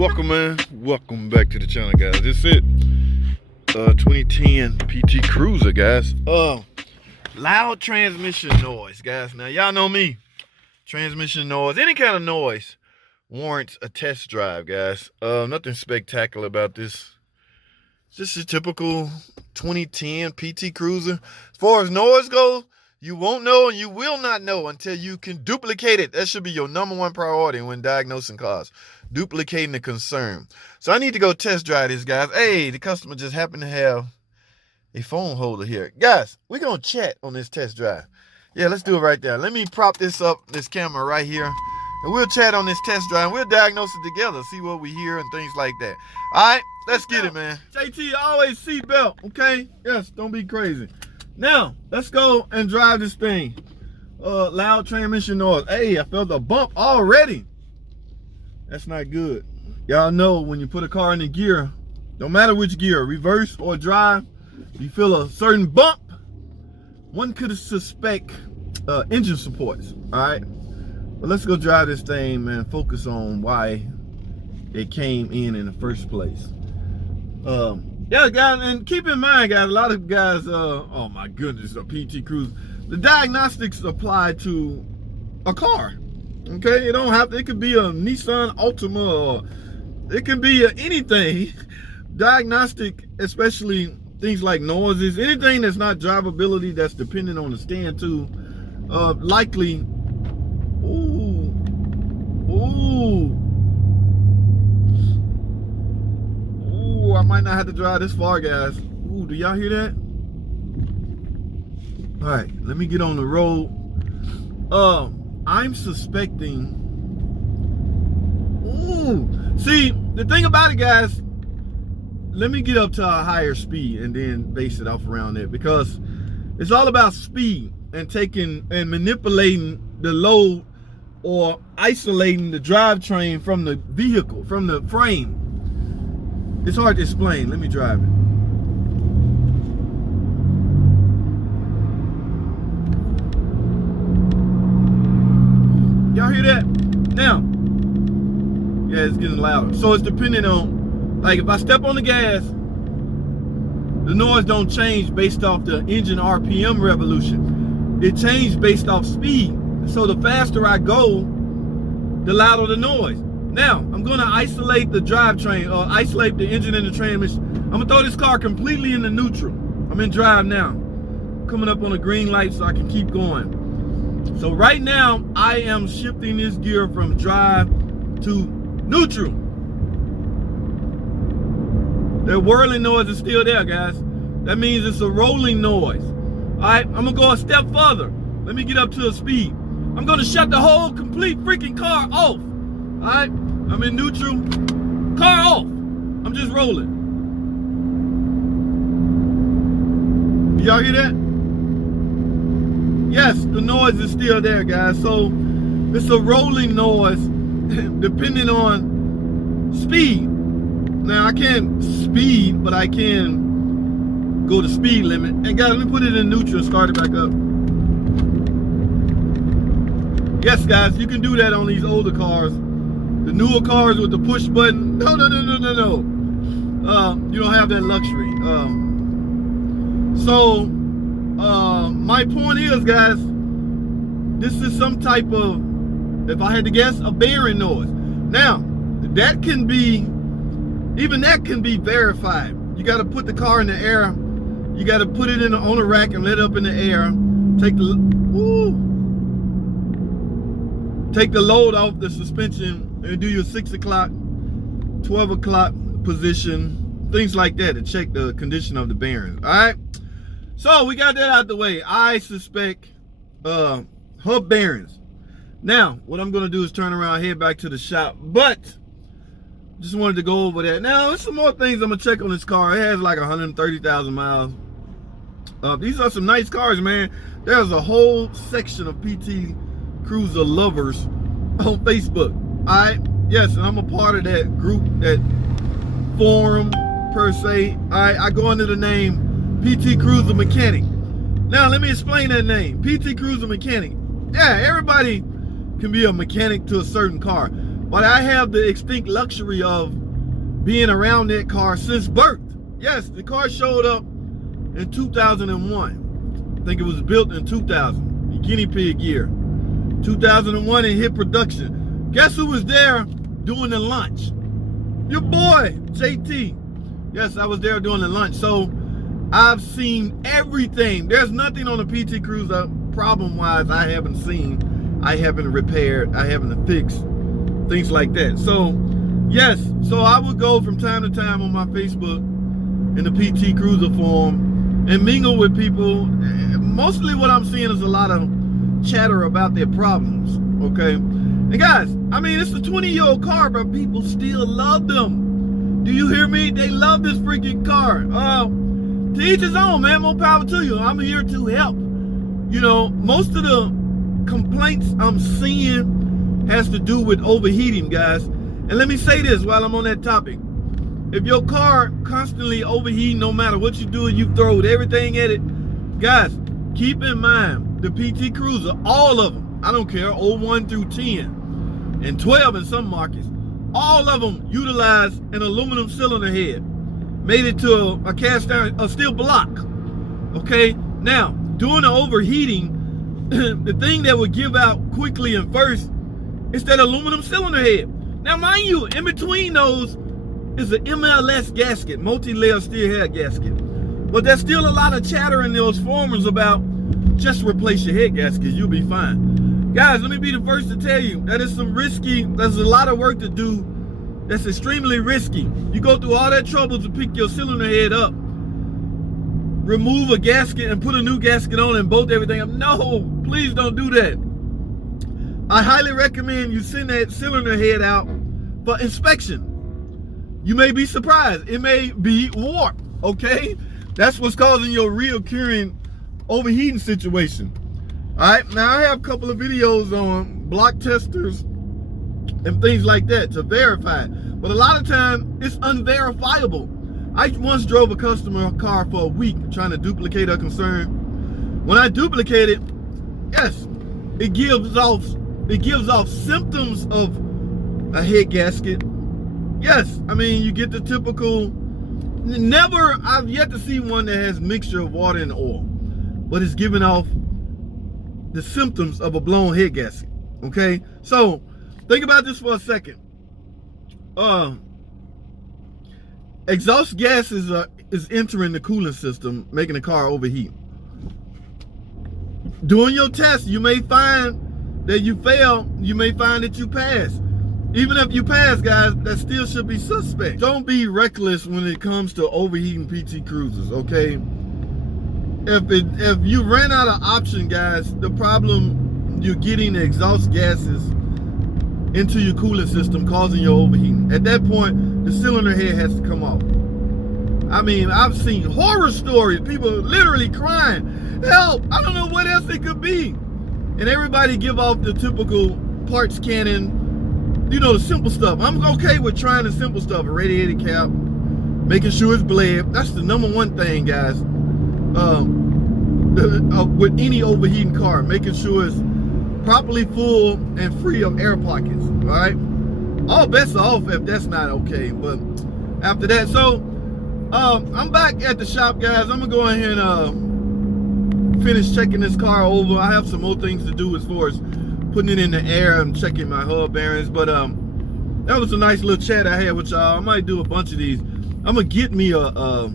Welcome back to the channel, guys. This is it. 2010 PT Cruiser, guys. Loud transmission noise, guys. Now y'all know me. Transmission noise, any kind of noise warrants a test drive, guys. Nothing spectacular about this. This is a typical 2010 PT Cruiser. As far as noise goes, you won't know and you will not know until you can duplicate it. That should be your #1 priority when diagnosing cars. Duplicating the concern. So I need to go test drive this, guys. Hey, the customer just happened to have a phone holder here. Guys, we're going to chat on this test drive. Yeah, let's do it right there. Let me prop this up, this camera right here. And we'll chat on this test drive. We'll diagnose it together, see what we hear and things like that. All right, let's get it, man. JT, always seatbelt, okay? Yes, don't be crazy. Now, let's go and drive this thing. Loud transmission noise. Hey, I felt a bump already. That's not good. Y'all know when you put a car in the gear, no matter which gear, reverse or drive, you feel a certain bump, one could suspect engine supports, all right? But let's go drive this thing, man. Focus on why it came in the first place. Yeah, guys, and keep in mind, guys, a lot of guys, oh my goodness, a PT Cruiser, the diagnostics apply to a car, okay? You don't have to, it could be a Nissan Altima, or it can be anything. Diagnostic, especially things like noises, anything that's not drivability, that's dependent on the stand to, likely, I might not have to drive this far, guys. Ooh, do y'all hear that? All right, let me get on the road. I'm suspecting. Ooh, see, the thing about it, guys, let me get up to a higher speed and then base it off around there, because it's all about speed and taking and manipulating the load or isolating the drivetrain from the vehicle, from the frame. It's hard to explain. Let me drive it. Y'all hear that? Now, yeah, it's getting louder. So it's depending on, like if I step on the gas, the noise don't change based off the engine RPM revolution. It changed based off speed. So the faster I go, the louder the noise. Now, I'm gonna isolate the drivetrain, or isolate the engine and the transmission. I'm gonna throw this car completely into neutral. I'm in drive now. Coming up on a green light so I can keep going. So right now, I am shifting this gear from drive to neutral. The whirling noise is still there, guys. That means it's a rolling noise. All right, I'm gonna go a step further. Let me get up to a speed. I'm gonna shut the whole complete freaking car off. All right, I'm in neutral, car off. I'm just rolling. Y'all hear that? Yes, the noise is still there, guys. So it's a rolling noise depending on speed. Now I can't speed, but I can go to speed limit. And guys, let me put it in neutral and start it back up. Yes, guys, you can do that on these older cars. The newer cars with the push button, no. You don't have that luxury. My point is, guys, this is some type of, if I had to guess, a bearing noise. Now, that can be, even that can be verified. You got to put the car in the air. You got to put it on a rack and let it up in the air. Take the load off the suspension and do your 6 o'clock, 12 o'clock position, things like that to check the condition of the bearings. All right. So we got that out the way. I suspect hub bearings. Now, what I'm going to do is turn around, head back to the shop. But just wanted to go over that. Now, there's some more things I'm going to check on this car. It has like 130,000 miles. These are some nice cars, man. There's a whole section of PT Cruiser lovers on Facebook. All right, yes, and I'm a part of that group, that forum per se. All right, I go under the name PT Cruiser Mechanic. Now let me explain that name, PT Cruiser Mechanic. Yeah, everybody can be a mechanic to a certain car. But I have the extinct luxury of being around that car since birth. Yes, the car showed up in 2001. I think it was built in 2000, the guinea pig year. 2001 and hit production. Guess who was there doing the launch? Your boy, JT. Yes, I was there doing the launch. So I've seen everything. There's nothing on the PT Cruiser problem-wise I haven't seen, I haven't repaired, I haven't fixed, things like that. So yes, so I would go from time to time on my Facebook in the PT Cruiser forum and mingle with people. Mostly what I'm seeing is a lot of chatter about their problems, okay? And guys, I mean, it's a 20-year-old car, but people still love them. Do you hear me? They love this freaking car. To each his own, man. More power to you. I'm here to help. You know, most of the complaints I'm seeing has to do with overheating, guys. And let me say this while I'm on that topic. If your car constantly overheating, no matter what you do, you throw everything at it, guys, keep in mind the PT Cruiser, all of them, I don't care, 01 through 10 and 12 in some markets, all of them utilize an aluminum cylinder head, made it to a cast iron, a steel block. Okay, now during the overheating, the thing that would give out quickly and first is that aluminum cylinder head. Now mind you, in between those is an MLS gasket, multi-layer steel head gasket. But there's still a lot of chatter in those forums about just replace your head gasket, you'll be fine. Guys, let me be the first to tell you that is some risky, there's a lot of work to do that's extremely risky. You go through all that trouble to pick your cylinder head up, remove a gasket and put a new gasket on and bolt everything up. No, please don't do that. I highly recommend you send that cylinder head out for inspection. You may be surprised, it may be warped, okay? That's what's causing your reoccurring overheating situation. All right, now I have a couple of videos on block testers and things like that to verify it. But a lot of times it's unverifiable. I once drove a customer car for a week trying to duplicate her concern. When I duplicate it, yes, it gives off symptoms of a head gasket. Yes, I mean, you get the typical, I've yet to see one that has mixture of water and oil, but it's giving off the symptoms of a blown head gasket, okay? So, think about this for a second. Exhaust gas is entering the cooling system, making the car overheat. Doing your test, you may find that you fail, you may find that you pass. Even if you pass, guys, that still should be suspect. Don't be reckless when it comes to overheating PT Cruisers, okay? If you ran out of option, guys, the problem, you're getting the exhaust gases into your cooling system, causing your overheating. At that point, the cylinder head has to come off. I mean, I've seen horror stories, people literally crying, help, I don't know what else it could be. And everybody give off the typical parts cannon, you know, the simple stuff. I'm okay with trying the simple stuff, a radiator cap, making sure it's bled. That's the number one thing, guys. With any overheating car, making sure it's properly full and free of air pockets, all right? All bets are off if that's not okay, but after that, so I'm back at the shop, guys. I'm gonna go ahead and finish checking this car over. I have some more things to do as far as putting it in the air and checking my hub bearings, but that was a nice little chat I had with y'all. I might do a bunch of these. I'm gonna get me a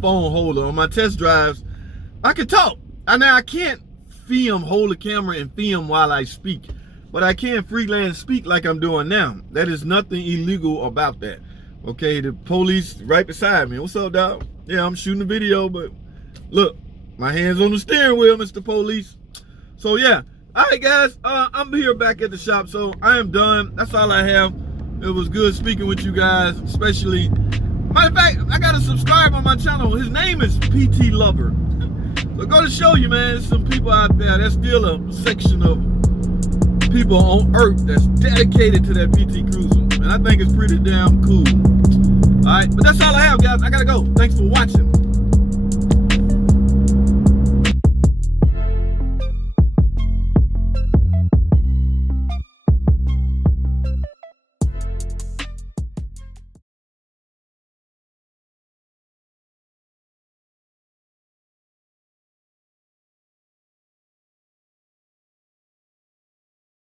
phone holder. On my test drives, I can talk. Now I can't hold the camera and film while I speak, but I can freelance speak like I'm doing now. That is nothing illegal about that. Okay, the police right beside me. What's up, dog? Yeah, I'm shooting a video, but look, my hands on the steering wheel, Mr. Police. So yeah. All right, guys, I'm here back at the shop, so I am done. That's all I have. It was good speaking with you guys, especially, matter of fact, I got to subscribe on my channel. His name is PT Lover. So go to show you, man, there's some people out there, there's still a section of people on earth that's dedicated to that PT Cruiser, and I think it's pretty damn cool. All right, but that's all I have, guys. I got to go. Thanks for watching.